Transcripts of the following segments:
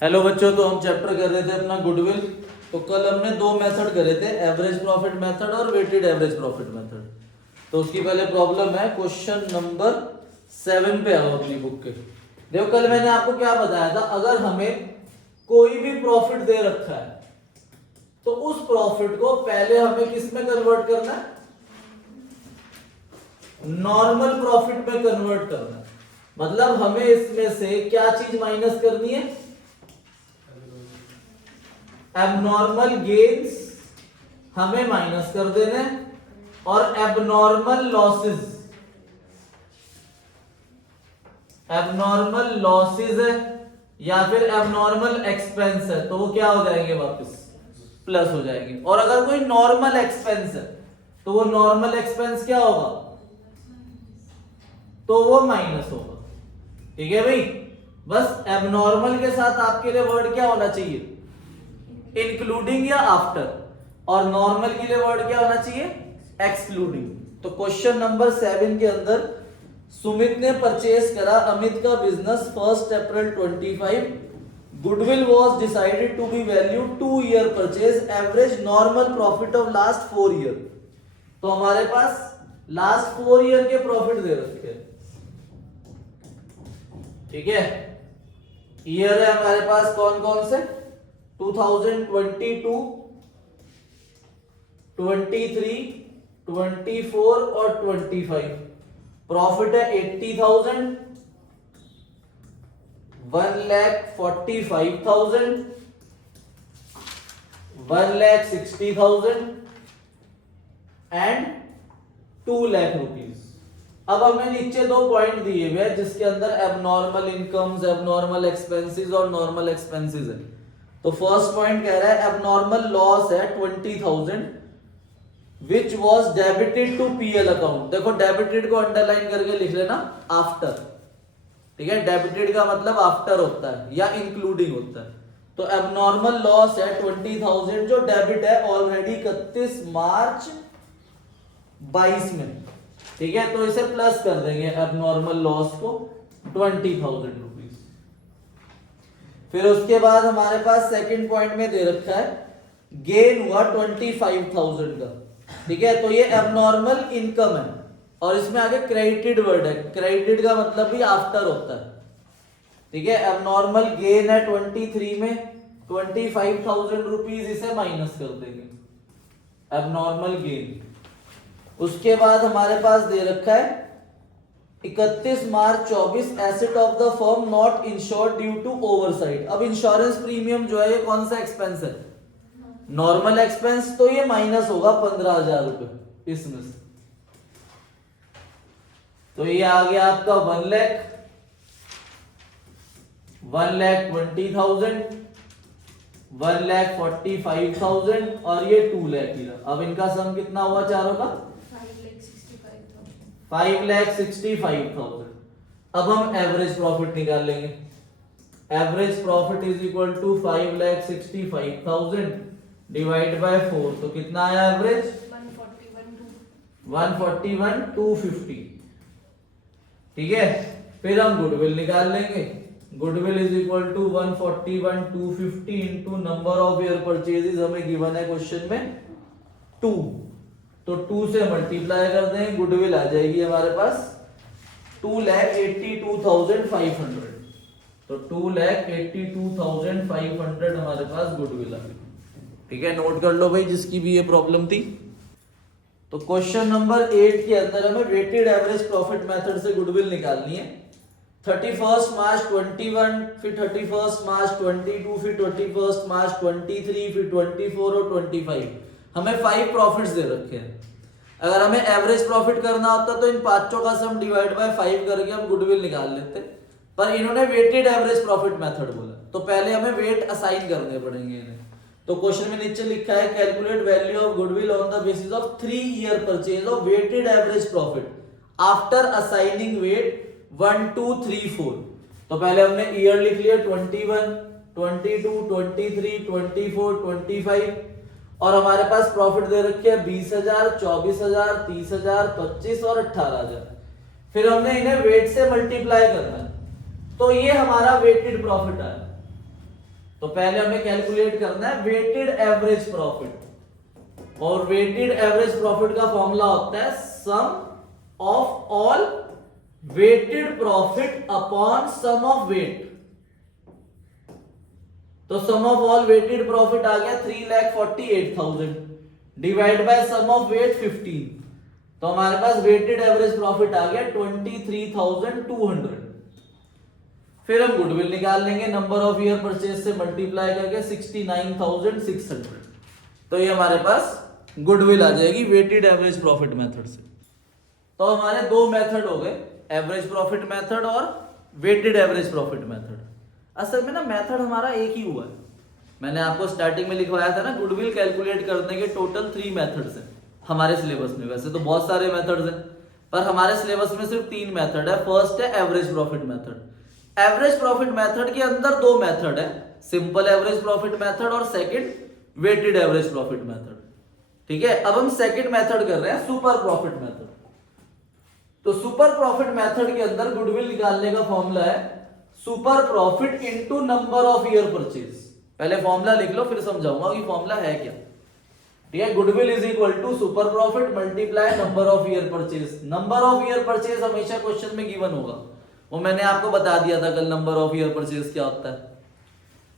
Hello बच्चों, तो हम चैप्टर कर रहे थे अपना गुडविल। तो कल हमने दो मेथड करे थे, एवरेज प्रॉफिट मेथड और वेटेड एवरेज प्रॉफिट मेथड। तो उसकी पहले प्रॉब्लम है क्वेश्चन नंबर 7 पे आओ अपनी बुक के। देखो, कल मैंने आपको क्या बताया था, अगर हमें कोई भी प्रॉफिट दे रखा है तो उस प्रॉफिट को पहले हमें किस में कन्वर्ट करना है, नॉर्मल प्रॉफिट में कन्वर्ट करना है। मतलब हमें इसमें से क्या चीज माइनस करनी है, एबनॉर्मल गेन्स हमें माइनस कर देने और एबनॉर्मल लॉसेस है या फिर एबनॉर्मल एक्सपेंस है तो वो क्या हो जाएंगे, वापस प्लस हो जाएंगे। और अगर कोई नॉर्मल एक्सपेंस है तो वो नॉर्मल एक्सपेंस क्या होगा, तो वो माइनस होगा। ठीक है भाई, बस एबनॉर्मल के साथ आपके लिए वर्ड क्या होना चाहिए, इंक्लूडिंग या आफ्टर, और नॉर्मल के लिए वर्ड क्या होना चाहिए, एक्सक्लूडिंग। तो क्वेश्चन नंबर 7 के अंदर सुमित ने परचेज करा अमित का business 1 April 25। Goodwill was decided to be value 2 year purchase, average normal profit of last 4 year. तो हमारे पास लास्ट 4 ईयर के प्रॉफिट दे रखे हैं। ठीक है, ईयर है हमारे पास कौन कौन से, 2022, 23, 24 और 25। प्रॉफिट है 80,000, 1,45,000, 1,60,000 एंड 2 लाख रुपीज। अब हमें नीचे दो पॉइंट दिए हुए हैं जिसके अंदर एबनॉर्मल इनकम्स, एबनॉर्मल एक्सपेंसेस और नॉर्मल एक्सपेंसेस है। तो फर्स्ट पॉइंट कह रहा है एबनॉर्मल लॉस है 20,000 which was debited to PL account. देखो, डेबिटेड को अंडरलाइन करके लिख लेना आफ्टर। ठीक है, डेबिटेड का मतलब आफ्टर होता है या इंक्लूडिंग होता है। तो एबनॉर्मल लॉस है 20,000 जो डेबिट है ऑलरेडी 31 मार्च 22 में। ठीक है, तो इसे प्लस कर देंगे एबनॉर्मल लॉस को 20,000 रुपीज। फिर उसके बाद हमारे पास सेकंड पॉइंट में दे रखा है गेन हुआ 25,000 का। ठीक है, तो ये एबनॉर्मल इनकम है और इसमें आगे क्रेडिटेड वर्ड है। क्रेडिटेड का मतलब भी आफ्टर होता है। ठीक है, एबनॉर्मल गेन है 23 में, 25,000 रुपीज इसे माइनस कर देंगे एबनॉर्मल गेन। उसके बाद हमारे पास दे रखा है 31 March 24 asset of the firm not insured due to oversight. अब इंश्योरेंस प्रीमियम जो है ये कौन सा एक्सपेंस है, नॉर्मल एक्सपेंस, तो ये माइनस होगा 15,000 रुपए इसमें से। तो ये आ गया आपका 1,20,000, 1,45,000 और ये 2 लाख ही रहा। अब इनका सम कितना हुआ चारों का, 5,65,000। अब हम एवरेज प्रॉफिट निकाल लेंगे। Average profit is equal to 5,65,000 divide by 4। तो कितना आया एवरेज, 141,250। ठीक है, फिर हम गुडविल निकाल लेंगे। Goodwill is equal to 141,250 into number of year purchases हमें गिवन है क्वेश्चन में 2। तो 2 से मल्टीप्लाई कर दें, गुडविल आ जाएगी हमारे पास 2,82,500। तो 2,82,500 हमारे पास गुडविल आ गई। ठीक है, नोट कर लो भाई जिसकी भी ये प्रॉब्लम थी। तो क्वेश्चन नंबर 8 के अंदर हमें वेटेड एवरेज प्रॉफिट मेथड से गुडविल निकालनी है। 31 मार्च 21, फिर 31 मार्च 22, फिर 31 मार्च 23, फिर 24 और 25। हमें 5 प्रॉफिट्स दे रखे हैं। अगर हमें एवरेज प्रॉफिट करना होता तो इन पांचों का सम डिवाइड बाय 5 करके हम गुडविल निकाल लेते, पर इन्होंने वेटेड एवरेज प्रॉफिट मेथड बोला तो पहले हमें वेट असाइन करने पड़ेंगे इन्हें। तो क्वेश्चन में नीचे लिखा है calculate value of goodwill on the basis of 3 year purchase of weighted average profit after assigning weight 1, 2, 3, 4। तो पहले हमने ईयर लिख लिया 21, 22, 23, 24, 25 और हमारे पास प्रॉफिट दे रखे हैं 20,000, 24,000, 30,000, 25 और 18,000। फिर हमने इन्हें वेट से मल्टीप्लाई करना है तो ये हमारा वेटेड प्रॉफिट आया। तो पहले हमें कैलकुलेट करना है वेटेड एवरेज प्रॉफिट, और वेटेड एवरेज प्रॉफिट का फॉर्मूला होता है sum of all weighted profit upon sum of weight. तो sum of all weighted profit आ गया 3,48,000 divide by sum of weight 15, तो हमारे पास वेटेड एवरेज प्रॉफिट आ गया 23,200। फिर हम गुडविल निकाल लेंगे, नंबर ऑफ ईयर परचेज से मल्टीप्लाई करके 69,600, तो ये हमारे पास गुडविल आ जाएगी वेटेड एवरेज प्रॉफिट मेथड से। तो हमारे दो मेथड हो गए, एवरेज प्रॉफिट मेथड और वेटेड एवरेज प्रॉफिट मेथड। असल में ना मेथड हमारा एक ही हुआ है, मैंने आपको स्टार्टिंग में लिखवाया था ना, गुडविल कैलकुलेट करने के टोटल 3 मेथड्स हैं हमारे सिलेबस में। वैसे तो बहुत सारे मेथड्स हैं, पर हमारे सिलेबस में सिर्फ 3 मेथड है। फर्स्ट है average profit method. Average profit method के अंदर 2 मेथड है, सिंपल एवरेज प्रॉफिट मेथड और second weighted average profit method. ठीक है, अब हम सेकंड मेथड कर रहे हैं सुपर प्रॉफिट मेथड। तो सुपर प्रॉफिट मेथड के अंदर गुडविल निकालने का फॉर्मूला है super profit into number of year purchase. पहले फॉर्मूला लिख लो, फिर समझाऊंगा कि फॉर्मूला है क्या। ठीक है, goodwill is equal to super profit multiply number of year purchase. Number of year purchase हमेशा क्वेश्चन में गिवन होगा, वो मैंने आपको बता दिया था कल नंबर ऑफ ईयर परचेज क्या होता है।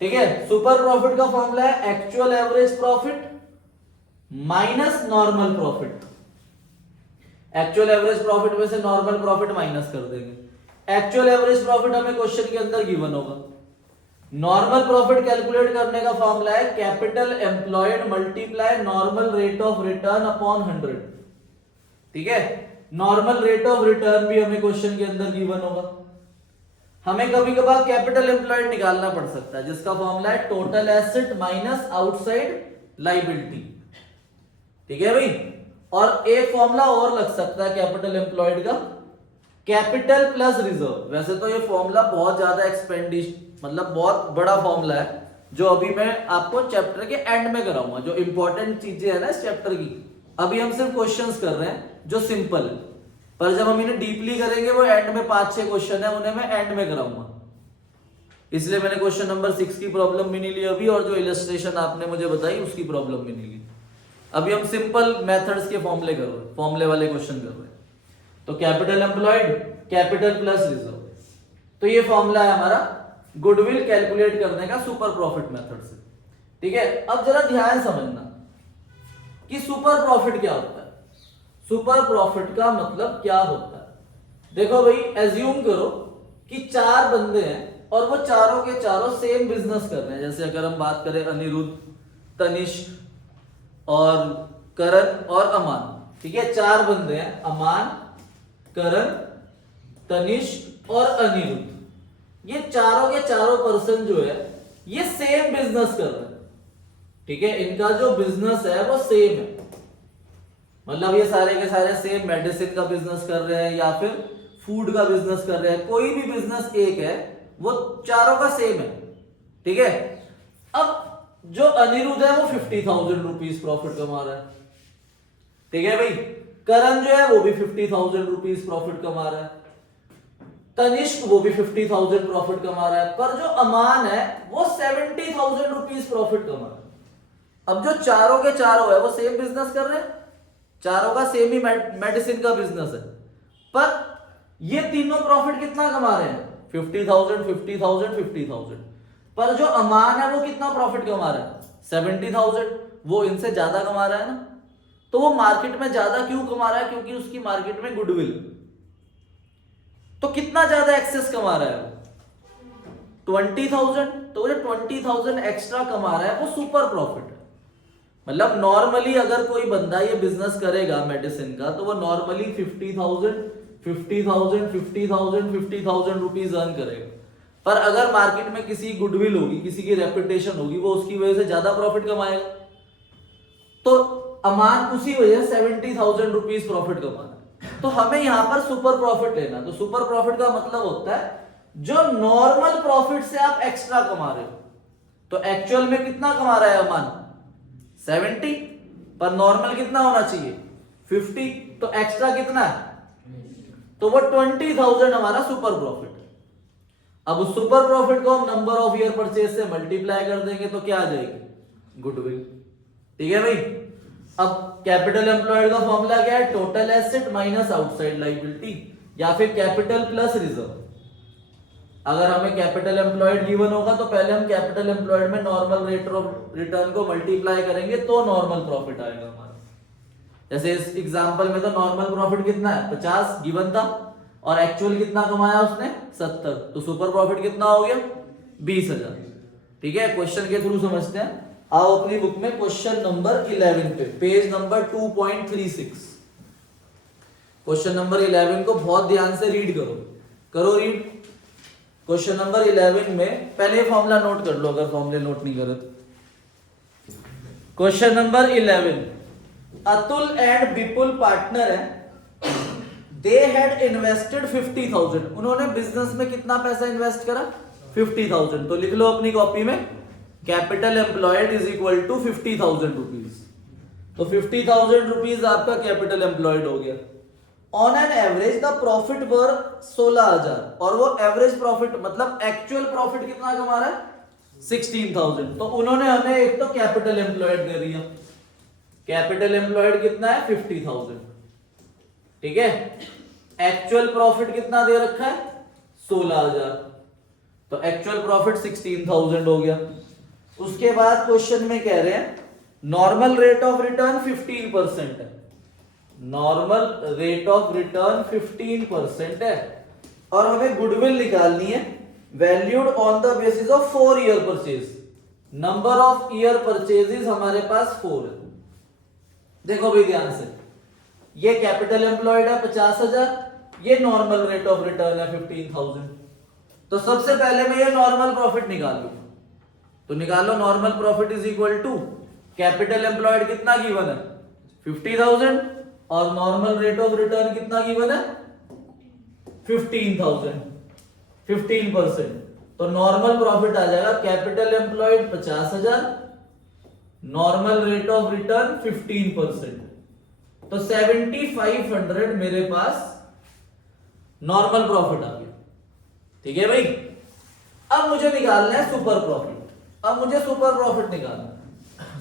ठीक है, सुपर प्रॉफिट का फॉर्मूला है actual average profit minus normal profit. Actual average profit में से नॉर्मल प्रॉफिट माइनस कर देंगे। एक्चुअल एवरेज प्रॉफिट हमें क्वेश्चन के अंदर गिवन होगा। नॉर्मल प्रॉफिट कैलकुलेट करने का फॉर्मूला है capital employed multiply normal rate of return upon 100। ठीक है, नॉर्मल रेट ऑफ रिटर्न भी हमें क्वेश्चन के अंदर गिवन होगा। हमें कभी कभार कैपिटल एम्प्लॉयड निकालना पड़ सकता है, जिसका फॉर्मूला है total asset minus outside liability. ठीक है भाई, और एक फॉर्मूला और लग सकता है कैपिटल एम्प्लॉयड का, कैपिटल प्लस रिजर्व। वैसे तो ये फॉर्मूला बहुत ज्यादा एक्सपेंडिचर मतलब बहुत बड़ा फॉर्मूला है, जो अभी मैं आपको चैप्टर के एंड में कराऊंगा। जो इंपॉर्टेंट चीजें है ना इस चैप्टर की, अभी हम सिर्फ क्वेश्चंस कर रहे हैं जो सिंपल है, पर जब हम इन्हें डीपली करेंगे वो एंड में 5-6 क्वेश्चन है, उन्हें मैं एंड में कराऊंगा। इसलिए मैंने क्वेश्चन नंबर 6 की प्रॉब्लम भी नहीं ली अभी, और जो इलस्ट्रेशन आपने मुझे बताई उसकी प्रॉब्लम भी नहीं ली। अभी हम सिंपल मेथड्स के फॉर्मूले कर रहे हैं, फॉर्मूले वाले क्वेश्चन कर रहे हैं। तो capital employed, capital plus reserve, तो ये फॉर्मूला है हमारा गुडविल कैलकुलेट करने का सुपर प्रॉफिट मेथड से। ठीक है, अब जरा ध्यान समझना कि सुपर प्रॉफिट क्या होता है। सुपर प्रॉफिट का मतलब क्या होता है। देखो भाई, एज्यूम करो कि 4 बंदे हैं और वो चारों के चारों सेम बिजनेस कर रहे हैं। जैसे अगर हम बात करें अनिरुद्ध, तनिष्क और करण और अमान। ठीक है, 4 बंदे हैं, अमान, करण, तनिष्क और अनिरुद्ध। ये चारों के चारों पर्सन जो है ये सेम बिजनेस कर रहे हैं। ठीक है, इनका जो बिजनेस है वो सेम है, मतलब ये सारे के सारे सेम मेडिसिन का बिजनेस कर रहे हैं या फिर फूड का बिजनेस कर रहे हैं, कोई भी बिजनेस एक है, वो चारों का सेम है। ठीक है, अब जो अनिरुद्ध है वो 50,000 रुपीज प्रॉफिट कमा रहा है। ठीक है भाई, करण जो है वो भी 50,000 रुपीज प्रॉफिट कमा रहा है, तनिष्क वो भी 50,000 प्रॉफिट कमा रहा है, पर जो अमान है वो 70,000 रुपीज प्रॉफिट कमा रहा है। अब जो चारों के चारों है वो सेम बिजनेस कर रहे हैं, चारों का सेम ही मेडिसिन का बिजनेस है, पर ये तीनों प्रॉफिट कितना कमा रहे हैं, 50,000, 50,000, 50,000। पर जो अमान है वो कितना प्रॉफिट कमा रहा है, 70,000। वो इनसे ज्यादा कमा रहा है ना, तो वो मार्केट में ज्यादा क्यों कमा रहा है, क्योंकि उसकी मार्केट में गुडविल। तो कितना ज्यादा एक्सेस कमा रहा है वो, 20,000। तो जो 20,000 एक्स्ट्रा कमा रहा है वो सुपर प्रॉफिट है। मतलब नॉर्मली अगर कोई बंदा ये बिजनेस करेगा मेडिसिन का, तो वो नॉर्मली 50,000, 50,000, 50,000, 50,000 रुपीज अर्न करेगा। पर अगर मार्केट में किसी गुडविल होगी, किसी की रेपुटेशन होगी, वो उसकी वजह से ज्यादा प्रॉफिट कमाएगा। तो अमान उसी वजह 70,000 रुपीज प्रॉफिट कमाना। तो हमें यहां पर सुपर प्रॉफिट लेना। तो सुपर प्रॉफिट का मतलब होता है जो नॉर्मल प्रॉफिट से आप एक्स्ट्रा कमा रहे हो। तो एक्चुअल में कितना कमा रहा है अमान, 70, पर नॉर्मल कितना होना चाहिए, 50। तो एक्स्ट्रा कितना है, तो वो 20,000 हमारा सुपर प्रॉफिट। अब उस सुपर प्रॉफिट को हम नंबर ऑफ ईयर परचेज से मल्टीप्लाई कर देंगे तो क्या आ जाएगी, गुडविल। ठीक है भाई। अब कैपिटल एम्प्लॉयड का फॉर्मूला क्या है, total asset minus outside liability, या फिर कैपिटल प्लस रिजर्व। अगर हमें कैपिटल एम्प्लॉयड गिवन होगा तो पहले हम कैपिटल एम्प्लॉयड में नॉर्मल रेट ऑफ रिटर्न को मल्टीप्लाई करेंगे तो नॉर्मल प्रॉफिट आएगा हमारा। जैसे इस एग्जांपल में तो नॉर्मल प्रॉफिट कितना है, 50 गिवन था, और एक्चुअल कितना कमाया उसने, 70, तो सुपर प्रॉफिट कितना हो गया, 20,000। ठीक है, क्वेश्चन के थ्रू समझते हैं। आओ अपनी बुक में क्वेश्चन नंबर 11 पे, पेज नंबर 2.36। क्वेश्चन नंबर 11 को बहुत ध्यान से रीड करो रीड। क्वेश्चन नंबर 11 में पहले फॉर्मूला नोट कर लो, अगर फॉर्मूले नोट नहीं करे तो। Question number 11, Atul and Vipul partner है, दे हैड इन्वेस्टेड 50,000। उन्होंने बिजनेस में कितना पैसा इन्वेस्ट करा, 50,000। तो लिख लो अपनी कॉपी में, capital employed is equal to 50,000 rupees. तो 50,000 रुपीज आपका कैपिटल एम्प्लॉयड हो गया। On an average the profit were 16,000, और वो एवरेज प्रॉफिट मतलब एक्चुअल प्रॉफिट कितना कमा रहा है, 16,000। तो उन्होंने हमें एक तो कैपिटल एम्प्लॉयड दे दिया, कैपिटल एम्प्लॉयड कितना है, 50,000। ठीक है, एक्चुअल प्रॉफिट कितना दे रखा है, 16,000, तो एक्चुअल प्रॉफिट 16,000 हो गया। उसके बाद क्वेश्चन में कह रहे हैं नॉर्मल रेट ऑफ रिटर्न 15% है, नॉर्मल रेट ऑफ रिटर्न 15% है, और हमें गुडविल निकालनी है valued on the basis of 4 year purchase. Number of year purchases हमारे पास 4 है। देखो भाई ध्यान से, ये कैपिटल एम्प्लॉयड है 50,000, ये नॉर्मल रेट ऑफ रिटर्न है 15,000। तो सबसे पहले मैं ये नॉर्मल प्रॉफिट निकाल लूं, तो निकालो normal profit is equal to capital employed कितना गिवन है, 50,000, और नॉर्मल रेट ऑफ रिटर्न कितना गिवन है, 15,000, 15%। तो नॉर्मल प्रॉफिट आ जाएगा capital employed 50,000, normal rate of return 15%, तो 7,500 मेरे पास नॉर्मल प्रॉफिट आ गया। ठीक है भाई। अब मुझे निकालना है सुपर प्रॉफिट। अब मुझे सुपर प्रॉफिट निकालना है।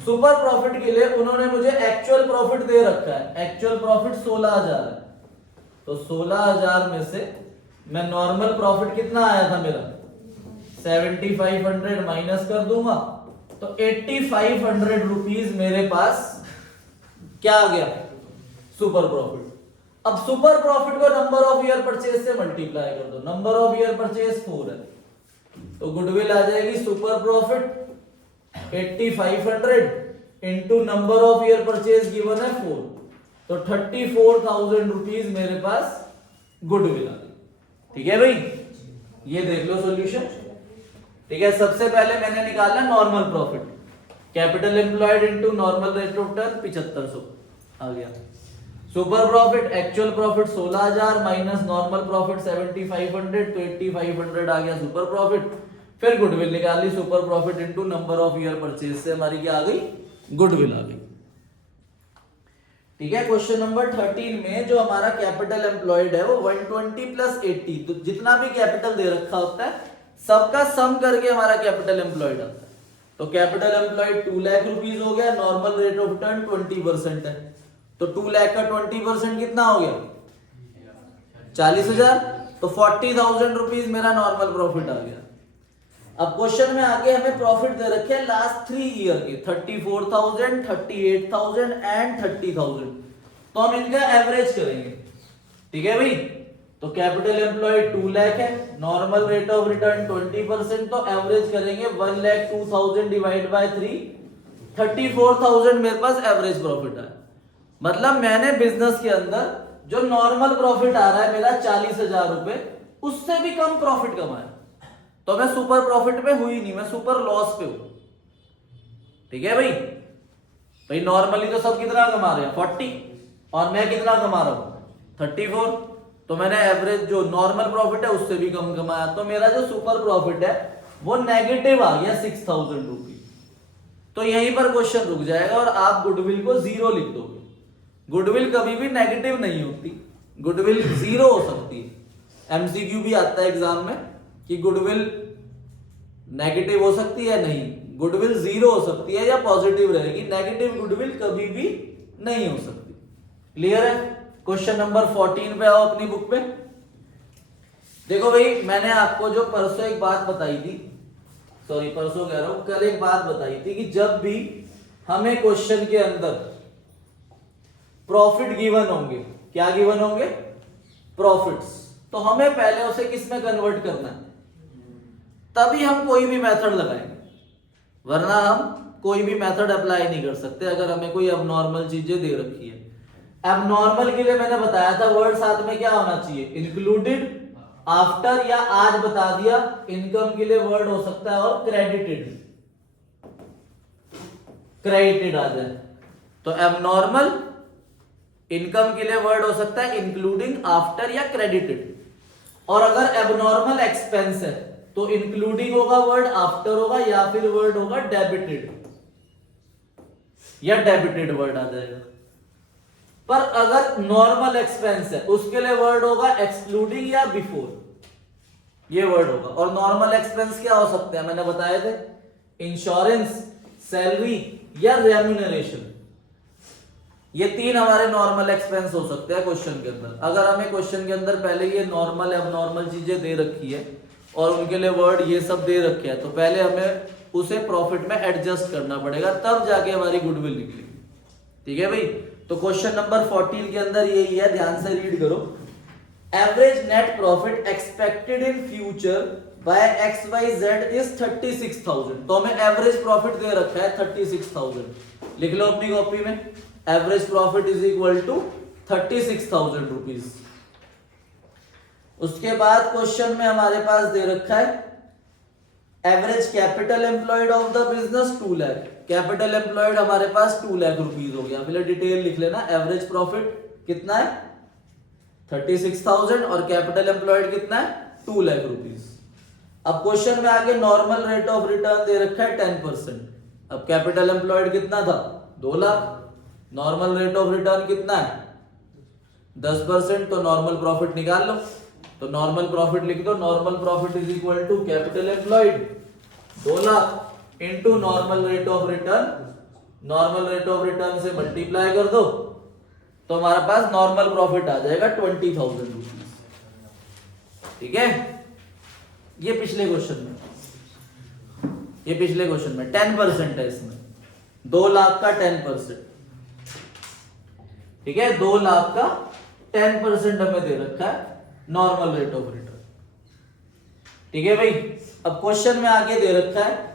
सुपर प्रॉफिट के लिए उन्होंने मुझे एक्चुअल प्रॉफिट दे रखा है, एक्चुअल प्रॉफिट 16,000 है, तो 16,000 में से मैं नॉर्मल प्रॉफिट कितना आया था मेरा, 7,500 माइनस कर दूंगा, तो 8,500 रुपीज मेरे पास क्या आ गया, सुपर प्रॉफिट। अब सुपर प्रॉफिट को नंबर ऑफ ईयर परचेज से मल्टीप्लाई कर दो, नंबर ऑफ ईयर परचेज 4 है, तो गुडविल आ जाएगी super profit 8,500 into number of year purchase given है 4, तो 34,000 रुपीज मेरे पास गुडविल आ गई। ठीक है भाई, ये देख लो सॉल्यूशन। ठीक है, सबसे पहले मैंने निकाला normal profit, capital employed into normal rate of return 7500 आ गया। Super profit actual profit 16,000 minus normal profit 7,500, तो 8,500 आ गया सुपर प्रॉफिट। फिर गुडविल निकाली, super profit into number of year purchase से हमारी क्या आ गई, गुडविल आ गई। ठीक है, क्वेश्चन नंबर 13 में जो हमारा कैपिटल एम्प्लॉयड है वो 120 प्लस 80, तो जितना भी कैपिटल दे रखा होता है सबका सम करके हमारा कैपिटल एम्प्लॉयड आता है। तो कैपिटल एम्प्लॉयड 2 लाख रुपीज हो गया, नॉर्मल रेट ऑफ रिटर्न 20% है, तो 2 लाख का 20% कितना हो गया, 40,000, तो 40,000 रुपीज मेरा नॉर्मल प्रॉफिट आ गया। अब क्वेश्चन में आगे हमें प्रॉफिट दे रखे हैं लास्ट 3 ईयर के 34,000, 38,000 एंड 30,000, तो हम इनका एवरेज करेंगे। ठीक है भाई, तो कैपिटल एम्प्लॉयड 2 लाख है, नॉर्मल रेट ऑफ रिटर्न 20%, तो एवरेज करेंगे 1,02,000 डिवाइड बाय 3, 34,000 मेरे पास एवरेज प्रॉफिट है। मतलब मैंने बिजनेस के अंदर जो नॉर्मल प्रॉफिट आ रहा है मेरा 40,000 रुपए, उससे भी कम प्रॉफिट कमाया, तो मैं सुपर प्रॉफिट पे हुई नहीं, मैं सुपर लॉस पे हूं। ठीक है भाई, भाई नॉर्मली तो सब कितना कमा रहे हैं 40, और मैं कितना कमा रहा हूं 34, तो मैंने एवरेज जो नॉर्मल प्रॉफिट है उससे भी कम कमाया, तो मेरा जो सुपर प्रॉफिट है वो नेगेटिव आ गया 6,000 रुपीज। तो यहीं पर क्वेश्चन रुक जाएगा और आप गुडविल को 0 लिख दोगे। गुडविल कभी भी नेगेटिव नहीं होती, गुडविल 0 हो सकती है, एमसीक्यू भी आता है एग्जाम में, कि गुडविल नेगेटिव हो सकती है? नहीं, गुडविल जीरो हो सकती है या पॉजिटिव रहेगी, नेगेटिव गुडविल कभी भी नहीं हो सकती। क्लियर है? क्वेश्चन नंबर 14 पे आओ अपनी बुक पे। देखो भाई, मैंने आपको जो परसों एक बात बताई थी, सॉरी परसों कह रहा हूं, कल एक बात बताई थी कि जब भी हमें क्वेश्चन के अंदर प्रॉफिट गिवन होंगे, क्या गिवन होंगे? प्रॉफिट्स, तो हमें पहले उसे किस में कन्वर्ट करना है, तभी हम कोई भी मेथड लगाएंगे, वरना हम कोई भी मेथड अप्लाई नहीं कर सकते अगर हमें कोई अबनॉर्मल चीजें दे रखी है। अबनॉर्मल के लिए मैंने बताया था वर्ड साथ में क्या होना चाहिए? इंक्लूडेड, आफ्टर, या आज बता दिया इनकम के लिए वर्ड हो सकता है और क्रेडिटेड, क्रेडिटेड आ जाए तो एबनॉर्मल, इनकम के लिए वर्ड हो सकता है इंक्लूडिंग, आफ्टर या क्रेडिटेड। और अगर एबनॉर्मल एक्सपेंस है तो इंक्लूडिंग होगा वर्ड, आफ्टर होगा, या फिर वर्ड होगा डेबिटेड, या डेबिटेड वर्ड आ जाएगा। पर अगर नॉर्मल एक्सपेंस है उसके लिए वर्ड होगा एक्सक्लूडिंग या बिफोर, ये वर्ड होगा। और नॉर्मल एक्सपेंस क्या हो सकते हैं? मैंने बताए थे, इंश्योरेंस, सैलरी या रेम्यूनरेशन, ये तीन हमारे नॉर्मल एक्सपेंस हो सकते हैं क्वेश्चन के अंदर। अगर हमें क्वेश्चन के अंदर पहले ये नॉर्मल एबनॉर्मल चीजें दे रखी है और उनके लिए वर्ड ये सब दे रखे हैं, तो पहले हमें उसे प्रॉफिट में एडजस्ट करना पड़ेगा, तब जाके हमारी गुडविल निकलेगी। ठीक है भाई? तो क्वेश्चन नंबर 14 के अंदर यही है, ध्यान से रीड करो। Average net profit expected in future by XYZ is 36,000। तो हमें एवरेज प्रॉफिट दे रखा है 36,000, लिख लो अपनी कॉपी में, average profit is equal to 36,000 rupees. उसके बाद क्वेश्चन में हमारे पास दे रखा है average capital employed of the business 2 lakh. Capital employed हमारे पास 2 लाख रुपीज हो गया। पहले डिटेल लिख लेना, एवरेज प्रॉफिट कितना है? 36,000 और कैपिटल एम्प्लॉयड कितना है? 2 लाख रुपीज। अब क्वेश्चन में आगे नॉर्मल रेट ऑफ रिटर्न दे रखा है 10%। अब कैपिटल एम्प्लॉयड कितना था? 2 lakh. Normal rate of return कितना है? 10%। तो नॉर्मल प्रॉफिट निकाल लो। तो नॉर्मल प्रॉफिट लिख दो, normal profit is equal to capital employed 2 lakh into normal rate of return. Normal rate of return से मल्टीप्लाई कर दो तो हमारे पास नॉर्मल प्रॉफिट आ जाएगा 20,000 रुपीज। ठीक है? ये पिछले क्वेश्चन में, ये पिछले क्वेश्चन में 10% है इसमें, 2 लाख का 10%। ठीक है? 2 लाख का 10% हमें दे रखा है नॉर्मल रेट ऑफ रिटर्न। ठीक है भाई? अब क्वेश्चन में आगे दे रखा है,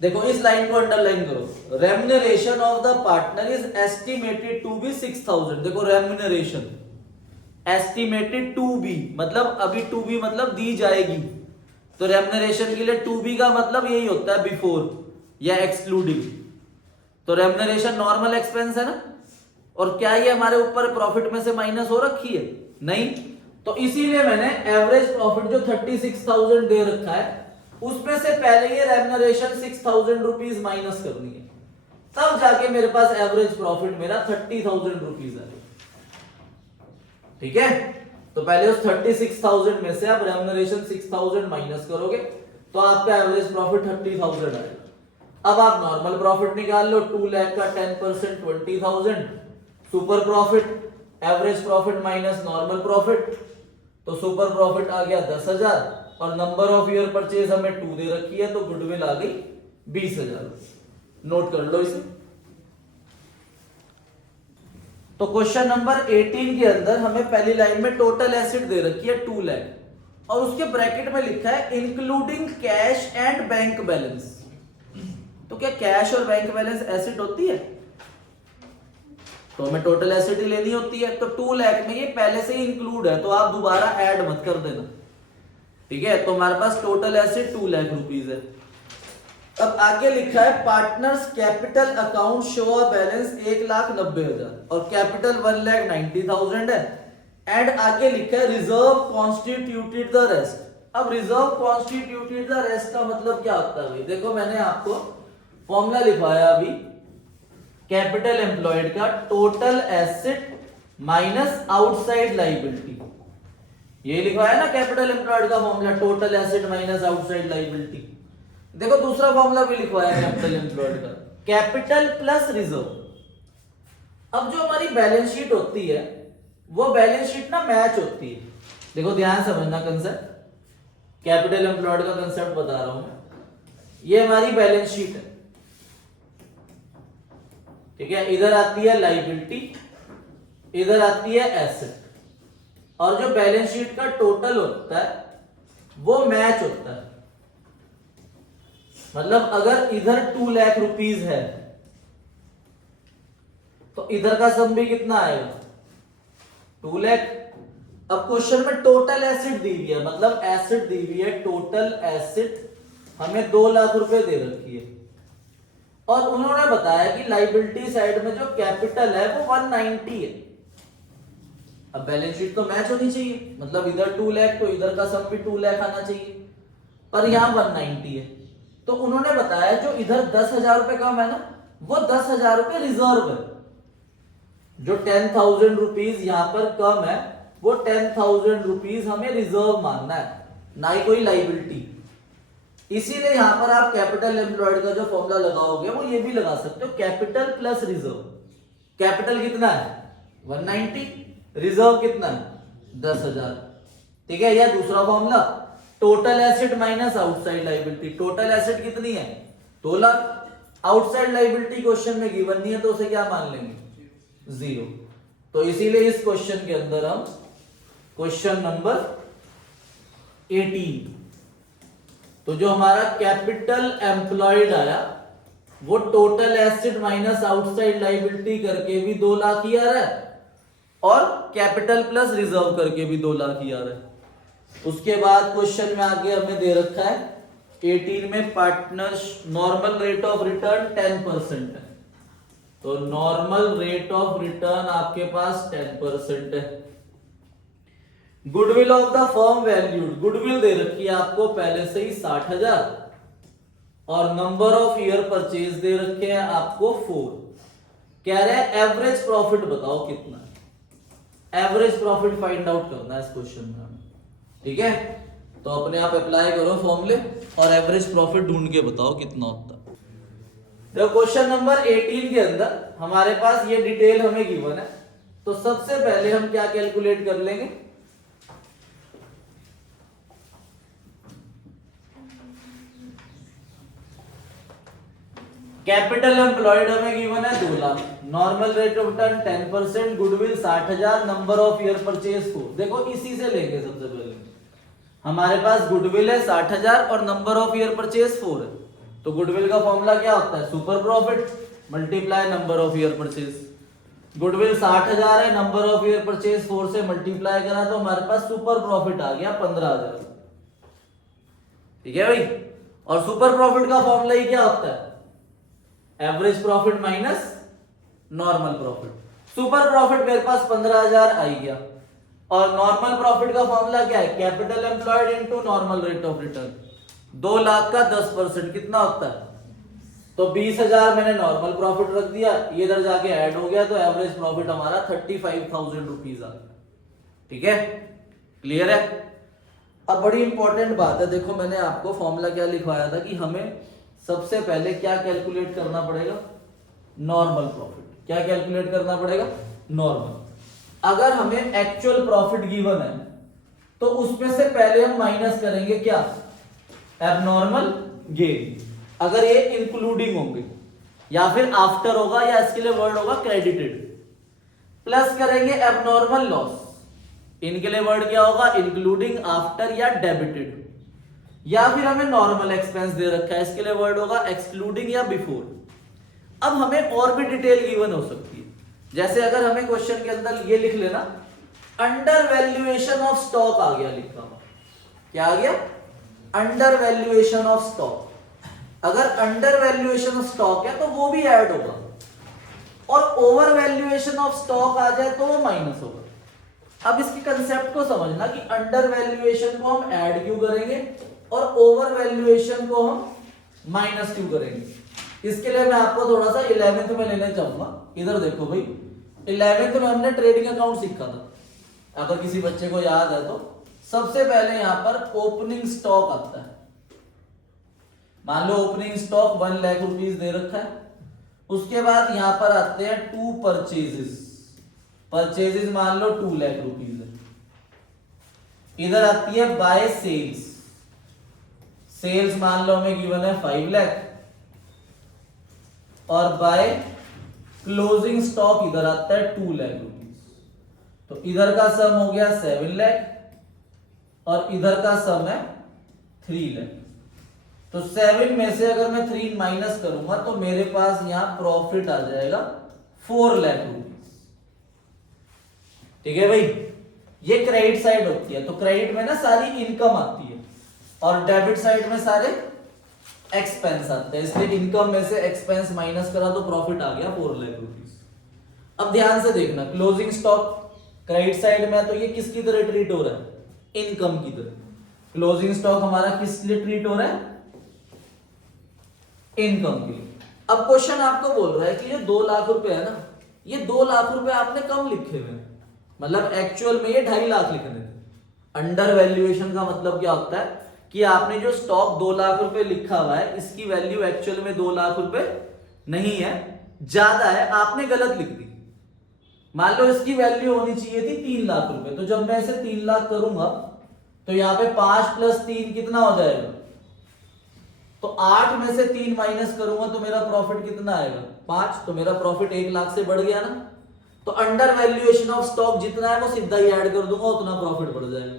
देखो इस लाइन को अंडरलाइन करो, remuneration of the partner is estimated to be 6,000। देखो रेम्यूनरेशन एस्टिमेटेड टू बी मतलब अभी टू बी मतलब दी जाएगी, तो रेम्यूनरेशन के लिए टू बी का मतलब यही होता है बिफोर या एक्सक्लूडिंग। तो रेम्यूनरेशन नॉर्मल एक्सपेंस है ना, और क्या ये हमारे ऊपर प्रॉफिट में से माइनस हो रखी है? नहीं। तो इसीलिए मैंने एवरेज प्रॉफिट जो 36,000 दे रखा है उसमें से पहले ये रेम्यूनरेशन 6,000 रुपीज माइनस करनी है, तब जाके मेरे पास एवरेज प्रॉफिट मेरा 30,000 रुपीज आएगा। ठीक है? तो पहले उस 36,000 में से आप रेम्यूनरेशन 6,000 माइनस करोगे तो आपका एवरेज प्रॉफिट 30,000 आएगा। अब आप नॉर्मल प्रॉफिट निकाल लो, 2 लाख का 10% 20,000, super profit average profit minus normal profit, तो सुपर प्रॉफिट आ गया 10,000 और नंबर ऑफ ईयर परचेज हमें 2 दे रखी है, तो गुडविल आ गई 20,000। नोट कर लो इसे। तो क्वेश्चन नंबर 18 के अंदर हमें पहली लाइन में टोटल एसेट दे रखी है 2 लाख और उसके ब्रैकेट में लिखा है including cash and bank balance. तो क्या कैश और बैंक बैलेंस एसेट होती है? तो हमें टोटल एसेट ही लेनी होती है। तो 2 लाख में ये पहले से ही इंक्लूड है, तो आप दोबारा ऐड मत कर देना। ठीक है? तो हमारे पास टोटल एसेट 2 लाख रुपीज है। अब आगे लिखा है partners capital account show a balance 1,90,000 और कैपिटल 1,90,000 है। एंड आगे लिखा है रिजर्व कॉन्स्टिट्यूटेड द रेस्ट। अब रिजर्व कॉन्स्टिट्यूटेड द रेस्ट का मतलब क्या होता है भाई? देखो मैंने आपको फॉर्मूला लिखवाया अभी, कैपिटल एम्प्लॉयड का total asset minus outside liability. ये लिखा है ना कैपिटल एम्प्लॉयड का formula, total asset minus outside liability. देखो दूसरा फॉर्मूला भी लिखवाया है कैपिटल एम्प्लॉयड का, कैपिटल प्लस रिजर्व। अब जो हमारी बैलेंस शीट होती है वो बैलेंस शीट ना मैच होती है। देखो ध्यान समझना कंसेप्ट, कैपिटल एम्प्लॉयड का कंसेप्ट बता रहा हूं मैं। ये हमारी बैलेंस शीट है, ठीक है। इधर आती है लायबिलिटी, इधर आती है एसेट, और जो बैलेंस शीट का टोटल होता है वो मैच होता है। मतलब अगर इधर 2 लाख रुपीस है तो इधर का सम भी कितना आएगा, 2 लाख। अब क्वेश्चन में टोटल एसेट दी हुई है, मतलब एसेट दी हुई है, टोटल एसेट हमें 2 लाख रुपए दे रखी है, और उन्होंने बताया कि लायबिलिटी साइड में जो कैपिटल है वो 190 है। अब बैलेंस शीट तो मैच होनी चाहिए, मतलब इधर 2 लाख तो इधर का सम भी 2 लाख आना चाहिए, पर यहां 190 है। तो उन्होंने बताया जो इधर 10,000 रुपए कम है ना, वो 10,000 रुपए रिजर्व है। जो 10,000 रुपीज यहां पर कम है वो 10,000 रुपीज हमें रिजर्व मानना है, ना ही कोई लायबिलिटी। इसीलिए यहां पर आप कैपिटल एम्प्लॉयड का जो फॉर्मूला लगाओगे वो ये भी लगा सकते हो, कैपिटल प्लस रिजर्व। कैपिटल कितना है 190, रिजर्व कितना है 10,000, ठीक है। या दूसरा formula, total asset minus outside liability. Total asset कितनी है 2 लाख, आउटसाइड लायबिलिटी क्वेश्चन में गिवन नहीं है तो उसे क्या मान लेंगे 0। तो इसीलिए इस क्वेश्चन के अंदर हम क्वेश्चन नंबर 18, तो जो हमारा कैपिटल एम्प्लॉयड आया वो total asset minus outside liability करके भी 2 लाख ही आ रहा है, और कैपिटल प्लस रिजर्व करके भी 2 लाख ही आ रहा है। उसके बाद क्वेश्चन में आगे हमें दे रखा है 18 में partners normal rate of return 10% है, तो नॉर्मल रेट ऑफ रिटर्न आपके पास 10% है। Goodwill of the firm valued, goodwill दे रखी है आपको पहले से ही 60,000, और नंबर ऑफ ईयर परचेज दे रखे हैं आपको 4। कह रहे हैं एवरेज प्रॉफिट बताओ कितना है, एवरेज प्रॉफिट फाइंड आउट करना है इस क्वेश्चन में, ठीक है। तो अपने आप अप्लाई करो फॉर्मूले और एवरेज प्रॉफिट ढूंढ के बताओ कितना होता है। तो क्वेश्चन नंबर 18 के अंदर हमारे पास ये डिटेल हमें गिवन है, तो सबसे पहले हम क्या कैलकुलेट कर लेंगे, कैपिटल एम्प्लॉयड हमें गिवन है 2 lakh, normal rate of return 10%, goodwill 60,000, number of year purchase 4। देखो इसी से लेंगे सबसे पहले, हमारे पास गुडविल है 60,000 और नंबर ऑफ ईयर परचेज 4 है, तो गुडविल का फॉर्मूला क्या होता है, super profit multiply number of year purchase. Goodwill 60,000 है, नंबर ऑफ ईयर परचेज 4 से मल्टीप्लाई करा तो हमारे पास सुपर प्रॉफिट आ गया 15,000, ठीक है भाई। और सुपर प्रॉफिट का फॉर्मूला ही क्या होता है, average profit minus normal profit. Super profit मेरे पास 15,000 आ गया, और नॉर्मल प्रॉफिट का फॉर्मूला क्या है, capital employed into normal rate of return. 2 lakh का 10% कितना होता है, तो 20,000 मैंने नॉर्मल प्रॉफिट रख दिया, ये इधर जाके ऐड हो गया, तो एवरेज प्रॉफिट हमारा 35,000 रुपीज आ गया, ठीक है। क्लियर है। अब बड़ी इंपॉर्टेंट बात है, देखो मैंने आपको फॉर्मूला क्या लिखवाया था कि हमें सबसे पहले क्या कैलकुलेट करना पड़ेगा, नॉर्मल प्रॉफिट। क्या कैलकुलेट करना पड़ेगा, नॉर्मल। अगर हमें एक्चुअल प्रॉफिट गिवन है तो उसमें से पहले हम माइनस करेंगे क्या, एबनॉर्मल गेन। अगर ये इंक्लूडिंग होंगे या फिर आफ्टर होगा या इसके लिए वर्ड होगा क्रेडिटेड, प्लस करेंगे एबनॉर्मल लॉस, इनके लिए वर्ड क्या होगा, इंक्लूडिंग, आफ्टर या डेबिटेड। या फिर हमें नॉर्मल एक्सपेंस दे रखा है, इसके लिए वर्ड होगा एक्सक्लूडिंग या बिफोर। अब हमें और भी डिटेल गिवन हो सकती है, जैसे अगर हमें क्वेश्चन के अंदर ये लिख लेना, अंडर वैल्यूएशन ऑफ स्टॉक आ गया लिखा हुआ, क्या आ गया, अंडर वैल्यूएशन ऑफ स्टॉक। अगर अंडर वैल्यूएशन ऑफ स्टॉक है तो वो भी ऐड होगा, और ओवर वैल्यूएशन ऑफ स्टॉक आ जाए तो वो माइनस होगा। अब इसकी कंसेप्ट को समझना कि अंडर वैल्यूएशन को हम ऐड क्यों करेंगे और ओवर वैल्यूएशन को हम माइनस क्यों करेंगे। इसके लिए मैं आपको थोड़ा सा 11th में लेने चाहूंगा। इधर देखो भाई, 11th में हमने ट्रेडिंग अकाउंट सीखा था, अगर किसी बच्चे को याद है तो सबसे पहले यहां पर ओपनिंग स्टॉक आता है। मान लो ओपनिंग स्टॉक 1 लाख रुपीस दे रखा है। उसके बाद यहां पर आते हैं टू परचेजेस। परचेजेस मान लो 2 लाख रुपीस है। इधर आती है बाय सेल्स। सेल्स मान लो हमें गिवन है 5 लाख। और बाय क्लोजिंग स्टॉक इधर आता है 2 लाख रुपीस। तो इधर का सम हो गया 7 लाख और इधर का सम है 3 लाख। तो 7 में से अगर मैं 3 माइनस करूंगा तो मेरे पास यहां प्रॉफिट आ जाएगा 4 लाख रुपीस। ठीक है भाई, ये क्रेडिट साइड होती है। तो क्रेडिट में ना सारी इनकम आती है और डेबिट साइड में सारे एक्सपेंस आते हैं, इसलिए इनकम में से एक्सपेंस माइनस करा तो प्रॉफिट आ गया 4 लाख रुपीस। अब ध्यान से देखना, क्लोजिंग स्टॉक क्रेडिट साइड में है तो ये किसकी तरह ट्रीट हो रहा है? इनकम की तरह। क्लोजिंग स्टॉक हमारा किस लिए ट्रीट हो रहा है? इनकम के लिए। अब क्वेश्चन आपको बोल रहा है कि ये 2 लाख रुपए है ना, ये 2 लाख रुपए आपने कम लिखे हुए हैं, मतलब एक्चुअल में ये 2.5 लाख लिखने थे। अंडर वैल्यूएशन का मतलब क्या होता है कि आपने जो स्टॉक 2 लाख रुपए लिखा हुआ है इसकी वैल्यू एक्चुअल में 2 लाख रुपए नहीं है, ज्यादा है, आपने गलत लिख दी। मान लो इसकी वैल्यू होनी चाहिए थी 3 लाख रुपए, तो जब मैं इसे 3 लाख करूंगा तो यहां पे 5 + 3 कितना हो जाएगा? तो 8 में से 3 माइनस करूंगा तो मेरा प्रॉफिट कितना आएगा? 5। तो मेरा प्रॉफिट 1 लाख से बढ़ गया ना। तो अंडर वैल्यूएशन ऑफ स्टॉक जितना है वो सीधा ही ऐड कर दूंगा, उतना प्रॉफिट बढ़ जाएगा।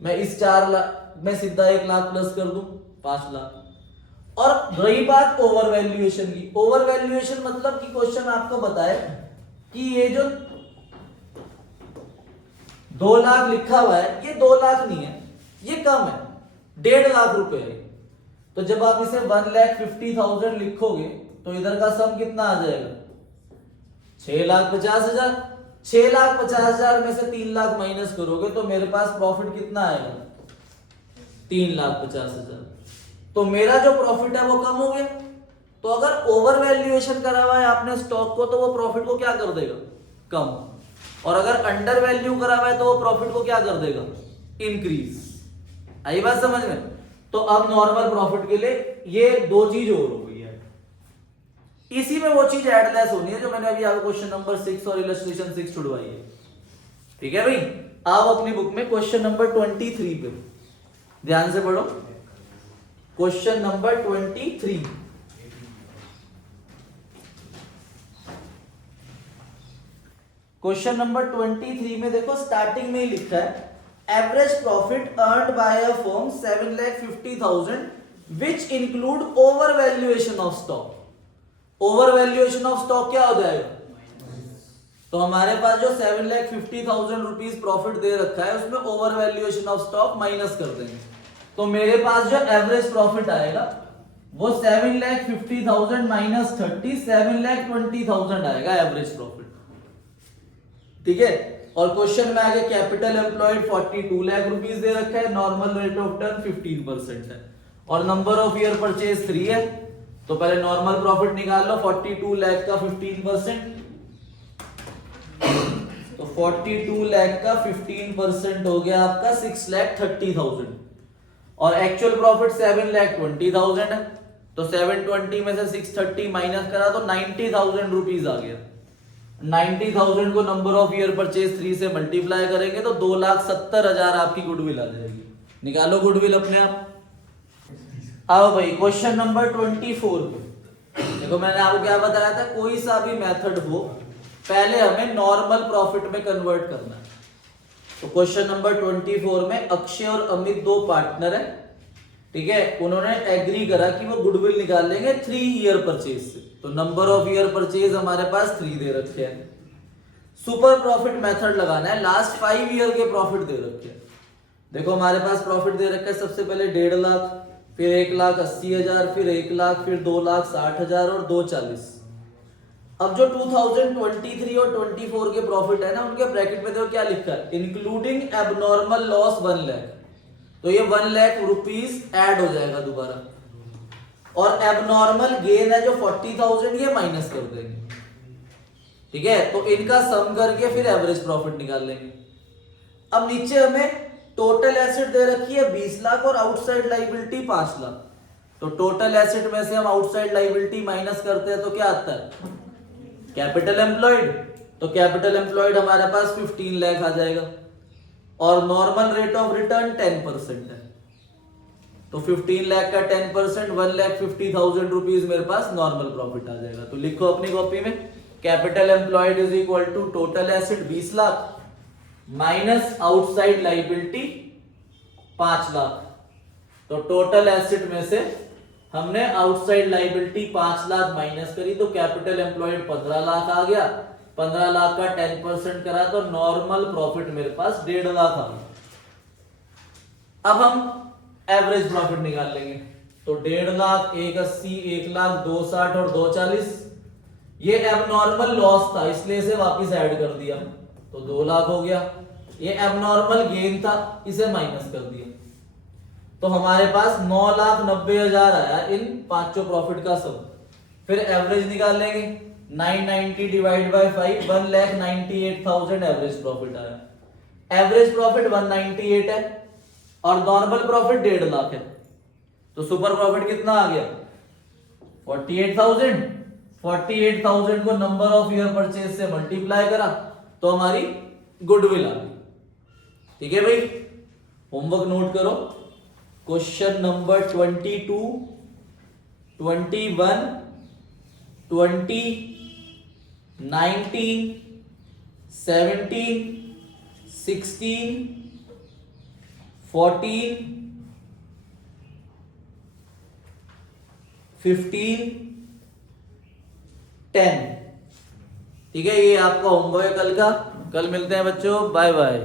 मैं इस 4 लाख में सीधा 1 लाख प्लस कर दूं 5 लाख। और रही बात ओवर वैल्यूएशन की, ओवर वैल्यूएशन मतलब कि क्वेश्चन आपको बताए कि ये जो 2 लाख लिखा हुआ है ये 2 लाख नहीं है, ये कम है, 1.5 लाख रुपए है। तो जब आप इसे 1,50,000 लिखोगे तो इधर का सम कितना आ जाएगा? 6,50,000। 6,50,000 में से 3 लाख माइनस करोगे तो मेरे पास प्रॉफिट कितना आएगा? 3,50,000। तो मेरा जो प्रॉफिट है वो कम हो गया। तो अगर ओवर वैल्यूएशन करा हुआ है आपने स्टॉक को तो वो प्रॉफिट को क्या कर देगा? कम। और अगर अंडर वैल्यू करा हुआ है तो वो प्रॉफिट को क्या कर देगा? इंक्रीज। आई बात समझ में? तो अब नॉर्मल प्रॉफिट के लिए ये 2 चीज और हो गई है। इसी में वो चीज एडलेस होनी है जो मैंने अभी आपको क्वेश्चन नंबर 6 और इलस्ट्रेशन 6 छुड़वाई है। ठीक है भाई, आओ अपनी बुक में क्वेश्चन नंबर 23 पे ध्यान से पढ़ो। Question number 23। क्वेश्चन नंबर 23 में देखो स्टार्टिंग में ही लिखा है average profit earned by a firm 7,50,000 which include over valuation of stock. Over valuation of stock क्या हो जाएगा? तो हमारे पास जो 7,50,000 रुपीज प्रॉफिट दे रखा है उसमें over valuation of stock minus कर देंगे। तो मेरे पास जो एवरेज प्रॉफिट आएगा वो 7,50,000 माइनस 30 7,20,000 आएगा एवरेज प्रॉफिट। ठीक है, और क्वेश्चन में आगे कैपिटल एम्प्लॉयड 42 लाख रुपीस दे रखा है, नॉर्मल रेट ऑफ टर्न 15% है और नंबर ऑफ ईयर परचेज 3 है। तो पहले नॉर्मल प्रॉफिट निकाल लो, 42 लाख का 15%, तो 42 लाख का 15% हो गया आपका 6,30,000 और एक्चुअल प्रॉफिट 7,20,000 है। तो 720 में से 630 माइनस करा तो 90,000 रुपीज आ गया। 90,000 को नंबर ऑफ ईयर परचेज 3 से मल्टीप्लाई करेंगे तो 2,70,000 आपकी गुडविल आ जाएगी। निकालो गुडविल अपने आप। आओ भाई क्वेश्चन नंबर 24 पे देखो, मैंने आपको क्या बताया था, कोई सा भी मेथड हो पहले हमें नॉर्मल प्रॉफिट में कन्वर्ट करना है। तो क्वेश्चन नंबर 24 में अक्षय और अमित 2 पार्टनर है। ठीक है, उन्होंने एग्री करा कि वो गुडविल निकाल लेंगे 3 ईयर परचेज से। तो नंबर ऑफ ईयर परचेज हमारे पास 3 दे रखे हैं। सुपर प्रॉफिट मेथड लगाना है, लास्ट 5 ईयर के प्रॉफिट दे रखे हैं। देखो हमारे पास प्रॉफिट दे रखा है सबसे पहले 1.5 लाख, फिर 1,80,000, फिर 1 लाख, फिर 2,60,000 और 2,40,000। अब जो 2023 और 24 के प्रॉफिट है ना, उनके ब्रैकेट में देखो क्या लिखा है, इंक्लूडिंग एबनॉर्मल लॉस 1 लाख। तो ये 1 लाख रुपीस ऐड हो जाएगा दोबारा, और एबनॉर्मल गेन है जो 40,000 ये माइनस कर देंगे। ठीक है, तो इनका सम करके फिर एवरेज प्रॉफिट निकाल लेंगे। अब नीचे हमें टोटल एसेट दे रखी है 20 लाख और आउटसाइड लाइबिलिटी 5 लाख। तो टोटल एसेट में से हम आउटसाइड लाइबिलिटी माइनस करते हैं तो क्या आता है? Capital employed. तो कैपिटल एम्प्लॉयड हमारे पास 15 लाख आ जाएगा और नॉर्मल रेट ऑफ रिटर्न 10% है। तो 15 लाख का 10% 1,50,000 रुपीज मेरे पास नॉर्मल प्रॉफिट आ जाएगा। तो लिखो अपनी कॉपी में, capital employed is equal to total asset 20 lakh minus outside liability 5 lakh. तो टोटल एसेट में से हमने आउटसाइड लाइबिलिटी 5 लाख माइनस करी तो कैपिटल एम्प्लॉयड 15 लाख आ गया। 15 लाख का 10% करा तो नॉर्मल प्रॉफिट मेरे पास 1.5 लाख आ गया। अब हम एवरेज प्रॉफिट निकाल लेंगे। तो 1.5 लाख, 180, 1 लाख, 260 और 240 ये एबनॉर्मल लॉस था इसलिए इसे वापस ऐड कर दिया तो 2 लाख हो गया। ये एबनॉर्मल गेन था इसे माइनस कर दिया तो हमारे पास 9,90,000 आया इन पांचों प्रॉफिट का सम। फिर एवरेज निकाल लेंगे, 990 डिवाइड बाय 5 1,98,000 एवरेज प्रॉफिट आया। एवरेज प्रॉफिट 198 है और नॉर्मल प्रॉफिट 1.5 लाख है तो सुपर प्रॉफिट कितना आ गया? 48,000। 48,000 को नंबर ऑफ ईयर परचेज से मल्टीप्लाई करा तो हमारी गुडविल आ गई। ठीक है भाई, होमवर्क नोट करो। Question number 22, 21, 20, 19, 17, 16, 14, 15, 10। ठीक है, ये आपका होमवर्क है कल का। कल मिलते हैं बच्चों, बाय बाय।